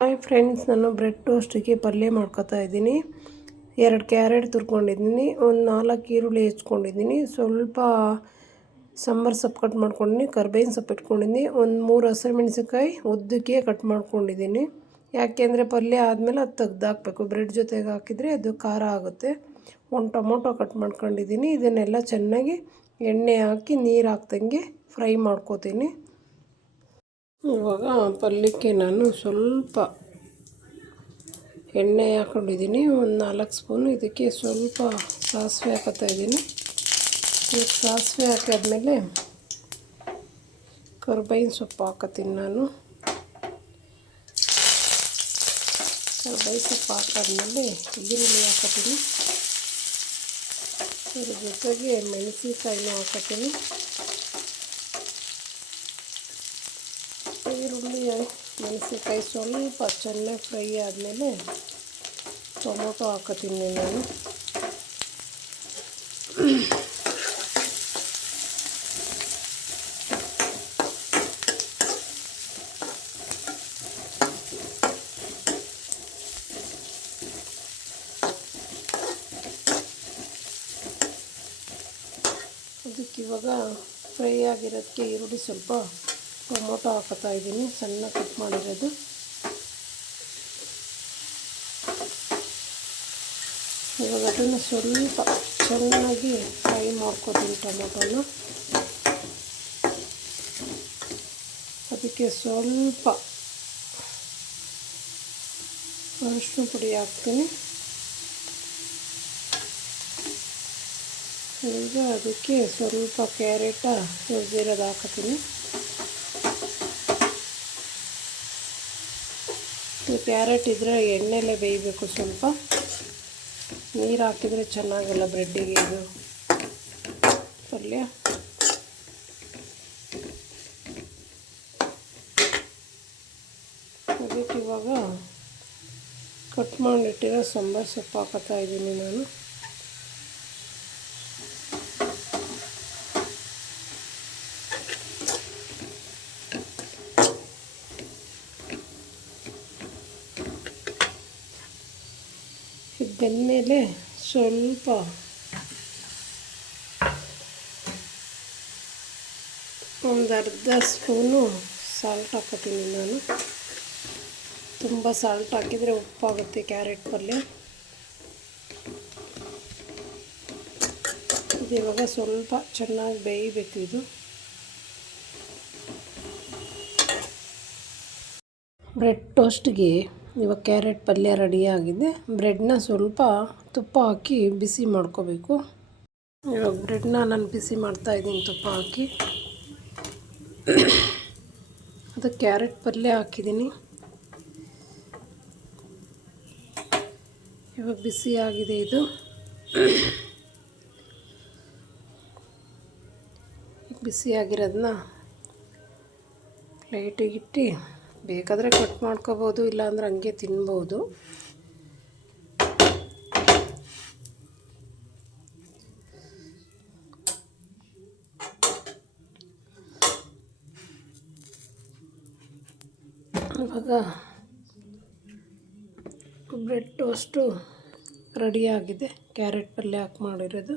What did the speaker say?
Hi friends, ನಾನು bread ಟೋಸ್ಟಿಗೆ ಪಲ್ಯ ಮಾಡ್ಕೊತಾ ಇದ್ದೀನಿ. 2 ಕ್ಯಾರೆಟ್ ತುರ್ಕೊಂಡಿದ್ದೀನಿ, ಒಂದು 4 ಈರುಳ್ಳಿ ಹೆಚ್ಕೊಂಡಿದ್ದೀನಿ, ಸ್ವಲ್ಪ ಸಾಂಬಾರು ಸೊಪ್ಪು ಕಟ್ ಮಾಡ್ಕೊಂಡಿದ್ದೀನಿ, ಕರ್ಬೇವಿನ ಸೊಪ್ಪು ಇಟ್ಕೊಂಡಿದ್ದೀನಿ, ಒಂದು 3 ಹಸಿಮೆಣಸಿನ್ಕಾಯಿ ಉದ್ದಕ್ಕೆ ಕಟ್ ಮಾಡ್ಕೊಂಡಿದ್ದೀನಿ. ಯಾಕೆಂದರೆ ಪಲ್ಯ ಆದಮೇಲೆ ಅದು ತೆಗ್ದಾಕಬೇಕು, ಬ್ರೆಡ್ ಜೊತೆಗೆ ಹಾಕಿದರೆ ಅದು ಖಾರ ಆಗುತ್ತೆ. ಒಂದು ಟೊಮೊಟೊ ಕಟ್ ಮಾಡ್ಕೊಂಡಿದ್ದೀನಿ. ಇದನ್ನೆಲ್ಲ ಚೆನ್ನಾಗಿ ಎಣ್ಣೆ ಹಾಕಿ ನೀರು ಹಾಕ್ದಂಗೆ ಫ್ರೈ ಮಾಡ್ಕೋತೀನಿ. ಇವಾಗ ಪಲ್ಯಕ್ಕೆ ನಾನು ಸ್ವಲ್ಪ ಎಣ್ಣೆ ಹಾಕ್ಕೊಂಡಿದ್ದೀನಿ, ಒಂದು 4 ಸ್ಪೂನು. ಇದಕ್ಕೆ ಸ್ವಲ್ಪ ಸಾಸಿವೆ ಹಾಕೋತಾ ಇದ್ದೀನಿ. ಈಗ ಸಾಸಿವೆ ಹಾಕಿದ್ಮೇಲೆ ಕರ್ಬೇವಿನ ಸೊಪ್ಪು ಹಾಕೋತೀನಿ. ನಾನು ಕರ್ಬೇವಿನ ಸೊಪ್ಪು ಹಾಕಾದ್ಮೇಲೆ ಈರುಳ್ಳಿ ಹಾಕೋತೀನಿ. ಇದ್ರ ಜೊತೆಗೆ ಮೆಣಸಿನಕಾಯಿನೂ ಹಾಕೋತೀನಿ. ಈರುಳ್ಳಿ ಮೆಣಸಿನ್ಕಾಯಿ ಸ್ವಲ್ಪ ಚೆನ್ನಾಗಿ ಫ್ರೈ ಆದಮೇಲೆ ಟೊಮೊಟೊ ಹಾಕೋತೀನಿ ನಾನು. ಅದಕ್ಕೆ ಇವಾಗ ಫ್ರೈ ಆಗಿರೋದಕ್ಕೆ ಈರುಳ್ಳಿ ಸ್ವಲ್ಪ ಟೊಮೊಟೊ ಹಾಕೋತಾ ಇದ್ದೀನಿ, ಸಣ್ಣ ಕಟ್ ಮಾಡಿರೋದು. ಇವಾಗ ಅದನ್ನು ಸ್ವಲ್ಪ ಚೆನ್ನಾಗಿ ಫ್ರೈ ಮಾಡ್ಕೊತೀನಿ ಟೊಮೊಟೊನ. ಅದಕ್ಕೆ ಸ್ವಲ್ಪ ಅರಿಶಿನ ಪುಡಿ ಹಾಕ್ತೀನಿ. ಈಗ ಅದಕ್ಕೆ ಸ್ವಲ್ಪ ಕ್ಯಾರೆಟ ಹುರಿದಿರೋದು ಹಾಕೋತೀನಿ. ಕ್ಯಾರೆಟ್ ಇದ್ದರೆ ಎಣ್ಣೆಲೇ ಬೇಯಬೇಕು. ಸ್ವಲ್ಪ ನೀರು ಹಾಕಿದರೆ ಚೆನ್ನಾಗಲ್ಲ ಬ್ರೆಡ್ಡಿಗೆ ಇದು ಪಲ್ಯ. ಅದಕ್ಕೆ ಇವಾಗ ಕಟ್ ಮಾಡಿಟ್ಟಿರೋ ಸಾಂಬಾರು ಸೊಪ್ಪು ಹಾಕೋತಾ ಇದ್ದೀನಿ ನಾನು. ಬೆಂದಮೇಲೆ ಸ್ವಲ್ಪ ಒಂದು ಅರ್ಧ ಸ್ಪೂನು ಸಾಲ್ಟ್ ಹಾಕೋತೀನಿ ನಾನು. ತುಂಬ ಸಾಲ್ಟ್ ಹಾಕಿದರೆ ಉಪ್ಪಾಗುತ್ತೆ ಕ್ಯಾರೆಟ್ ಪಲ್ಯ. ಇದು ಇವಾಗ ಸ್ವಲ್ಪ ಚೆನ್ನಾಗಿ ಬೇಯಬೇಕು. ಇದು ಬ್ರೆಡ್ ಟೋಸ್ಟ್ಗೆ ಇವಾಗ ಕ್ಯಾರೆಟ್ ಪಲ್ಯ ರೆಡಿಯಾಗಿದೆ. ಬ್ರೆಡ್ನ ಸ್ವಲ್ಪ ತುಪ್ಪ ಹಾಕಿ ಬಿಸಿ ಮಾಡ್ಕೋಬೇಕು. ಇವಾಗ ಬ್ರೆಡ್ನ ನಾನು ಬಿಸಿ ಮಾಡ್ತಾಯಿದ್ದೀನಿ ತುಪ್ಪ ಹಾಕಿ. ಅದಕ್ಕೆ ಕ್ಯಾರೆಟ್ ಪಲ್ಯ ಹಾಕಿದ್ದೀನಿ. ಇವಾಗ ಬಿಸಿ ಆಗಿದೆ ಇದು. ಬಿಸಿ ಆಗಿರೋದನ್ನ ಪ್ಲೇಟಿಗೆ ಇಟ್ಟು ಬೇಕಾದರೆ ಕಟ್ ಮಾಡ್ಕೋಬೋದು, ಇಲ್ಲಾಂದ್ರೆ ಹಂಗೆ ತಿನ್ಬೋದು. ಇವಾಗ ಬ್ರೆಡ್ ಟೋಸ್ಟು ರೆಡಿಯಾಗಿದೆ, ಕ್ಯಾರೆಟ್ ಪಲ್ಯ ಹಾಕಿ ಮಾಡಿರೋದು.